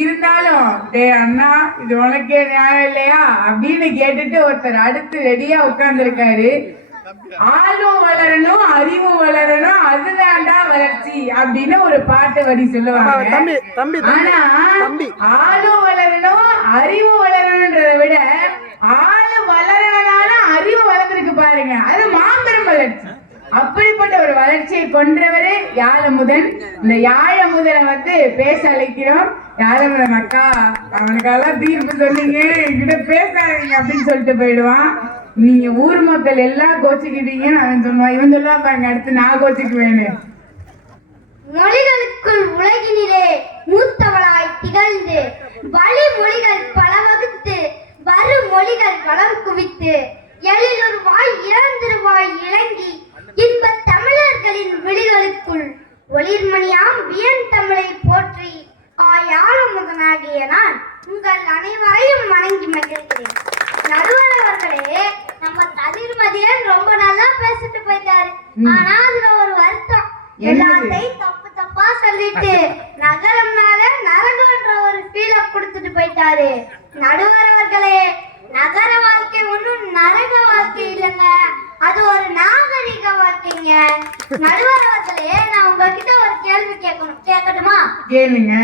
இருந்தாலும் டே அண்ணா இது உனக்கே நியாயம் இல்லையா அப்படின்னு கேட்டுட்டு ஒருத்தர் அடுத்து ரெடியா உட்கார்ந்துருக்காரு. ஆளும் வளரணும் அறிவும் வளரணும் அதுதான்டா வளர்ச்சி அப்படின்னு ஒரு பாட்டு வரி சொல்லுவாங்க. ஆனா ஆளும் வளரணும் அறிவு வளரணும்ன்றத விட ஆளு வளரனாலும் அறிவு வளர்ந்துருக்கு பாருங்க, அது மாபெரும் வளர்ச்சி. அப்படிப்பட்ட ஒரு வளர்ச்சியை கொன்றவரு யாழமுதன். இந்த யாழமுதனை வந்து பேச அழைக்கிறோம். யாழமுதன் அக்கா அவனுக்கெல்லாம் தீர்ப்பு சொன்னீங்க என்கிட்ட பேசாதீங்க அப்படின்னு சொல்லிட்டு போயிடுவான். நீங்க ஊர் மக்கள் எல்லாம் கோச்சிக்கிட்டீங்கன்னு அவன் சொல்லுவான். இவன் சொல்லுவான் பாருங்க, அடுத்து நான் கோச்சிக்குவேன்னு. மொழிகளுக்குள் உலகினிலே மூத்தவளாய் திகழ்ந்து வழி மொழிகள் பல வகுத்து வரு மொழிகள் வளம் குவித்து எழிலுருவாய் இறந்திருவாய் இறங்கி இன்ப தமிழர்களின் விழிகளுக்குள் ஒளிர்மணியாம் வியன் தமிழை போற்றி ஆயாளமுதனாகிய நான் உங்கள் அனைவரையும் வணங்கி மகிழ்கிறேன். நடுவர் அவர்களே, நம்ம தளிர்மதியன் ரொம்ப நல்லா பேசிட்டு போயிட்டாரு. ஆனா அதுல ஒரு வருத்தம், எல்லாத்தையும் தப்பு தப்பா சொல்லிட்டு நகரம்னால நரகன்ற ஒரு ஃபீல கொடுத்துட்டு போயிட்டாரு. நடுவர் அவர்களே, நகர வாழ்க்கை ஒன்றும் நரக வாழ்க்கை இல்லைங்க, அது ஒரு நாகரிக வாழ்க்கைங்க. நடுவர் அவர்களே, நான் உங்ககிட்ட ஒரு கேள்வி கேட்கட்டுமா? கேளுங்க.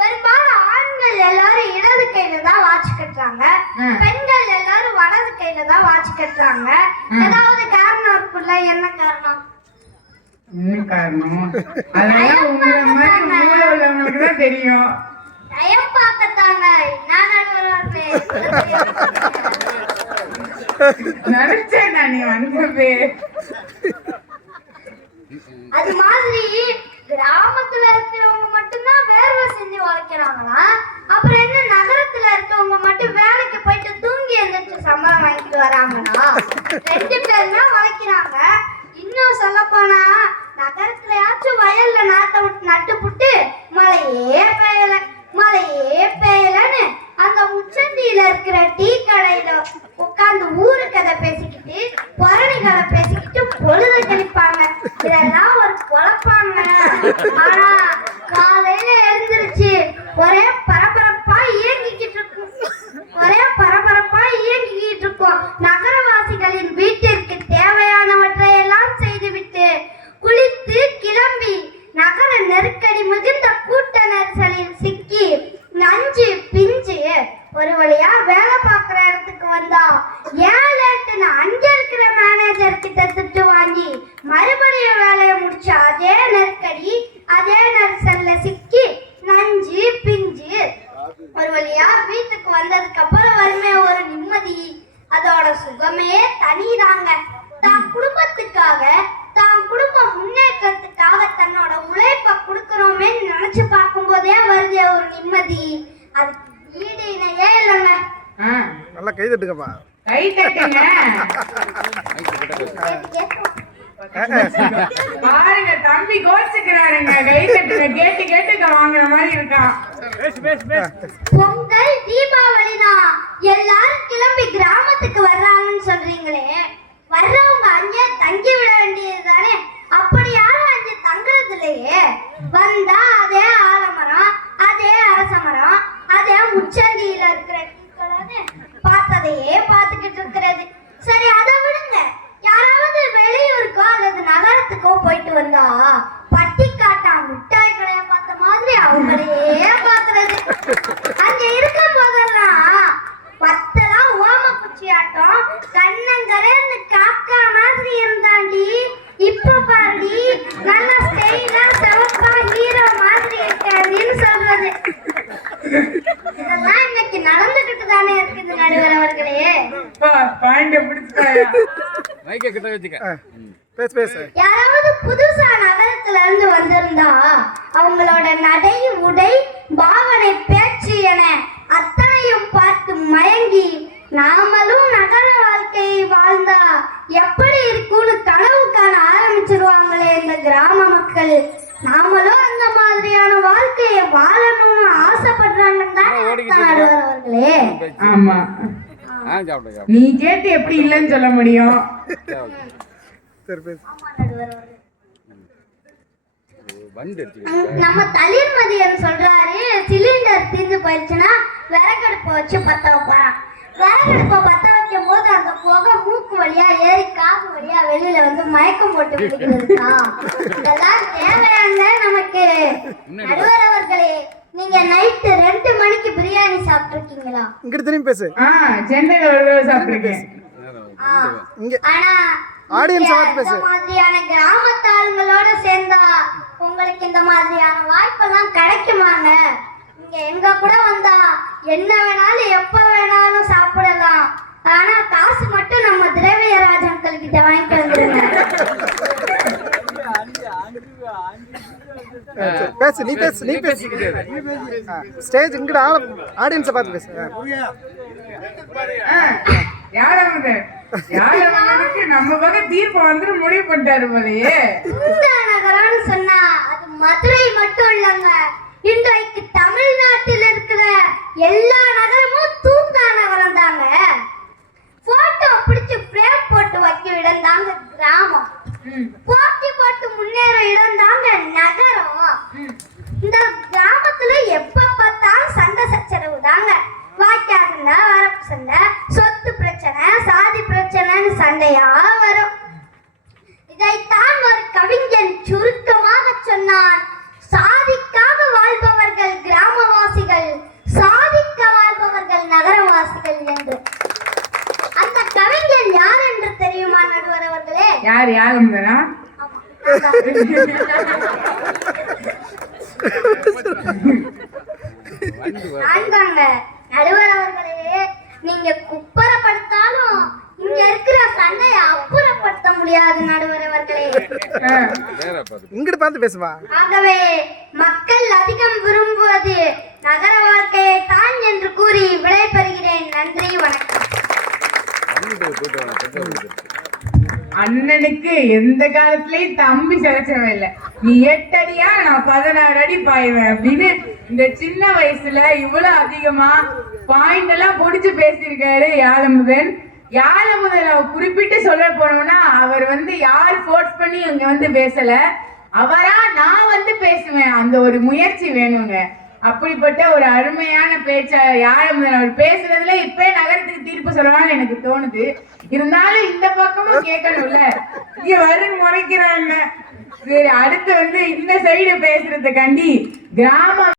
பெரும்பாலும் ஆண்கள் எல்லாரும் இடது கையில தான் வாட்ச் கட்டுறாங்க, பெண்கள் எல்லாரும் வலது கையில தான் வாட்ச் கட்டுறாங்க. ஏதாவது காரணம் இருக்குல்ல? என்ன காரணம்? என்ன காரணம்? அதெல்லாம் உங்களை மாதிரி மூளை உள்ளவங்களுக்கு தான் தெரியும். டயம் பார்க்கத்தாங்க. நான் நடுவர்களே நினைச்சேன் நான் நீ வந்தவே. அது மாதிரி கிராமத்துல இருக்கிறவங்க மட்டும்தான் வேர்வை செஞ்சு உழைக்கிறாங்களா? அப்புறம் என்ன நகரத்துல இருக்கவங்க மட்டும் வேலைக்கு போயிட்டு தூங்கி எந்திரிச்சு சம்பளம் வாங்கிட்டு வராங்கன்னா? ரெண்டு பேருமே உழைக்கிறாங்க. இன்னும் சொல்ல போனா நகரத்துலயாச்சும் வயல்ல நாட்டை விட்டு நட்டு புட்டு மழையே பெய்யலன்னு அந்த உச்சந்தியில இருக்கிற டீ கடையில உட்கார்ந்து ஊரு கதை பேசிக்கிட்டு புரணி கதை பேசிக்கிட்டு பொழுத கழிப்பாங்க. இதெல்லாம் ஒரு குழப்பாங்க. ஆனா காலையில எழுந்திருச்சு ஒரே பரபரப்பா இயங்கிக்கிட்டு இருக்கும். நகரவாசிகளின் வீட்டிற்கு தேவையானவற்றை எல்லாம் செய்துவிட்டு குளித்து கிளம்பி நகர நெருக்கடி மிகுந்த கூட்ட நெரிசலில் சிக்கி நஞ்சு பிஞ்சு ஒரு வழியா வேலை பார்க்கிற இடத்துக்கு வந்தா ஏன்னு அங்க இருக்கிற மேனேஜர் கிட்ட திட்டு வாங்கி மறுபடியும் வேலையை முடிச்சு அதே நெருக்கடி அதே நெரிசல்ல சிக்கி நஞ்சு பிஞ்சு ஒரு வழியா வீட்டுக்கு வந்ததுக்கு அப்புறம் வருமே ஒரு நிம்மதி, அதோட சுகமே தனிதாங்க. தான் குடும்பத்துக்காக தான் குடும்ப முன்னேற்றத்துக்காக தன்னோட உழைப்ப கொடுக்கறோமே நினைச்சு பார்க்கும் போதே வருதே ஒரு நிம்மதி. அது ஈடு இணையே இல்லைங்க. நல்லா கை தட்டுங்கப்பா. கை தட்டுங்க. பாருங்க தம்பி கோச்சுக்கிறாருங்க. கை தட்டுங்க. கேட்டுக்க வாங்குற மாதிரி இருக்கான். பொங்கல் தீபாவளினா எல்லாரும் கிளம்பி கிராமத்துக்கு வர்றாங்கன்னு சொல்றீங்களே, வர்றவங்க அங்கே தங்கி விட வேண்டியது தானே? அப்படி யாரும் அங்கே தங்குறது இல்லையே. வந்தா அதே ஆலமரம், அதே அரச மரம், அதே முச்சந்தியில இருக்கிற பார்த்ததையே பார்த்துக்கிட்டு இருக்கிறது. சரி, அதை விடுங்க. யாராவது வெளியூருக்கோ அல்லது நகரத்துக்கோ போயிட்டு வந்தா பட்டிக்காட்டா மிட்டாய் கடையை பார்த்த மாதிரி அவங்களையே பார்க்கறது. அங்க இருக்கும் போதெல்லாம் பத்தெல்லாம் ஓம குச்சி ஆட்டம் கண்ணங்கரேன்னு காக்கா மாதிரி இருந்தாண்டி. இப்ப பாருடி நல்ல ஸ்டைலா சிவப்பா ஹீரோ மாதிரி இருக்காதுன்னு சொல்றது. இதெல்லாம் இன்னைக்கு நடந்துகிட்டு தானே இருக்குது நடுவர் அவர்களே. யாராவது புதுசா நகரத்துல இருந்து வந்திருந்தா அவங்களோட நடை உடை பாவனை பேச்சு என அத்தனையும் பார்த்து மயங்கி நாமளும் நகர வாழ்க்கையை வாழ்ந்தா எப்படி இருக்கும்னு கனவு காண ஆரம்பிச்சிருவாங்களே இந்த கிராம மக்கள். நாமளும் அந்த மாதிரியான வாழ்க்கையை வாழணும்னு ஆசைப்படுறாங்கன்னு தான் நடுவர் அவர்களே. ஆமா, நீ கேட்டு எப்படி இல்லைன்னு சொல்ல முடியும்? நம்ம தளிர்மதியன் சொல்றாரு, சிலிண்டர் தீர்ந்து போயிடுச்சுன்னா விறகடுப்பை வச்சு பத்த வைப்பாராம். விறகடுப்பை பத்த வைக்கும் போது அந்த புகை மூக்கு வழியா ஏறி காது வழியா வெளியில வந்து மயக்கம் போட்டு விடுகிறதுக்கா? இதெல்லாம் தேவையான நமக்கு. நடுவர் அவர்களே, நீங்க நைட்டு 2 மணிக்கு பிரியாணி சாப்பிட்டுருக்கீங்களா? இங்கிட்டு திரும்பி பேசு. சென்னையில ஒரு தடவை சாப்பிட்டுருக்கேன். இங்க ஆனா ஆடியன்ஸ் பார்த்து பேசு. இந்த மாதிரியான கிராமத்து ஆளுங்களோட சேர்ந்தா உங்களுக்கு இந்த மாதிரியான வாய்ப்பெல்லாம் கிடைக்குமாங்க? இங்க எங்க கூட வந்தா என்ன வேணாலும் எப்ப வேணாலும் சாப்பிடலாம். ஆனா காசு மட்டும் நம்ம திரவியராஜ் அங்கிள் கிட்ட வாங்கிட்டு வந்துருங்க. பேசு, நீ பேசு, நீ பேசு. ஸ்டேஜ் இங்கிட்ட ஆடியன்ஸை பார்த்து பேசு. யாருக்கு நம்ம பக்கம் தீர்ப்பு வந்து முடிவு பண்ணிட்டாரு போலயே. தூங்கா நகரம்னு சொன்னா அது மதுரை மட்டும் இல்லங்க. இன்றைக்கு தமிழ்நாட்டில் இருக்கிற எல்லா நகரமும் தூங்கா நகரம் தாங்க. போட்டோ பிடிச்சு ஃப்ரேம் போட்டு வைக்க இடம் தாங்க கிராமம். போட்டி போட்டு முன்னேற இடம் தாங்க நகரம். இந்த கிராமத்துல எப்ப பார்த்தாலும் சண்டை சச்சரவு தாங்க. வாய்க்கா சண்டை, வரப்பு சண்டை, சொத்து பிரச்சனை, சாதி பிரச்சனைன்னு சண்டையா வரும். இதைத்தான் ஒரு கவிஞன் சுருக்கமாக சொன்னான்: சாதிக்காக வாழ்பவர்கள் கிராமவாசிகள், சாதிக்க வாழ்பவர்கள் நகரவாசிகள் என்று. அந்த கவிஞன் யார் என்று தெரியுமா நடுவர் அவர்களே? யார் யாருன்னா ஆண்டாங்க. நடுவர் அவர்களே, நீங்க குப்பரப்படுத்தாலும் இங்க இருக்கிற சண்டையை அப்புறப்படுத்த முடியாது நடுவர் அவர்களே. இங்கிட்டு பார்த்து பேசுவா. ஆகவே மக்கள் அதிகம் விரும்புவது நகர வாழ்க்கையை தான் என்று கூறி விடைபெறுகிறேன். நன்றி, வணக்கம். அண்ணனுக்கு எந்த காலத்திலயும் தம்பி செலச்சவன் இல்லை. நீ 8 அடியா, நான் 16 அடி பாய்வேன் அப்படின்னு இந்த சின்ன வயசுல இவ்வளவு அதிகமா பாயிண்ட் எல்லாம் பொடிச்சு பேசியிருக்காரு யாழமுதன். யாழமுதன் அவர் குறிப்பிட்டு சொல்ல போனோம்னா, அவர் வந்து யார் ஃபோர்ஸ் பண்ணி இங்க வந்து பேசல, அவரா நான் வந்து பேசுவேன், அந்த ஒரு முயற்சி வேணுங்க. அப்படிப்பட்ட ஒரு அருமையான பேச்சாளர் யாழமுதன். அவர் பேசுறதுல இப்ப நகரத்துக்கு தீர்ப்பு சொல்லலாம்னு எனக்கு தோணுது. இருந்தாலும் இந்த பக்கமும் கேட்கணும்ல, இங்க வருன்னு முறைக்கிறாங்க. சரி, அடுத்து வந்து இந்த சைடு பேசுறதுக்காண்டி கிராம